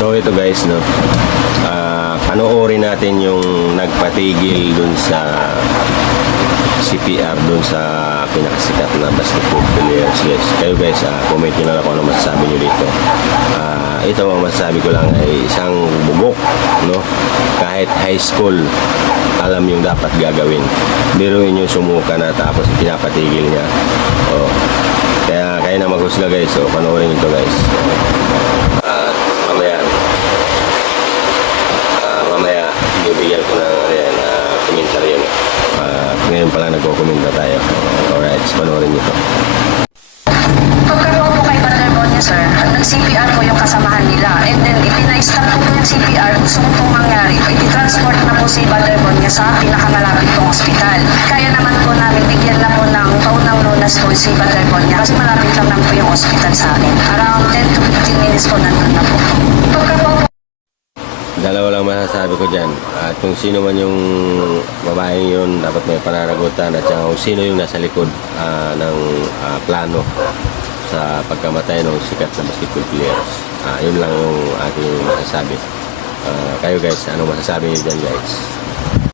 So ito guys, no, panoorin natin yung nagpatigil dun sa CPR dun sa pinakasikat na basketball players. Yes, kayo guys, comment nyo lang kung ano masasabi nyo dito. Ito ang masasabi ko lang ay isang bugok, no? Kahit high school, alam yung dapat gagawin. Biruin nyo sumuka na tapos pinapatigil niya. Kaya na maghusga guys. So panoorin nyo ito guys. Mamaya bibigyan ko ng komentaryo. Ngayon pala nagko-komenta tayo. Alright, panoorin nyo ito. Pagkaroon po kay Baterbonia, sir, nag-CPR po yung kasamahan nila. And then, ipina-stop po yung CPR. Gusto ko pong mangyari. I-transport na po si Baterbonia sa pinakamalapit pong ospital. Kaya naman po namin, bigyan na po ng paunang lunas po si Baterbonia. Kasi malapit lang naman po yung ospital sa akin. Around 10 to 15 minutes po nandun na po. Dalawa lang masasabi ko dyan. At kung sino man yung babaeng yun, dapat may pananagutan. At kung sino yung nasa likod ng plano sa pagkamatay ng sikat na basketball players. Yun lang yung ating masasabi. Kayo guys, ano masasabi niyo dyan guys?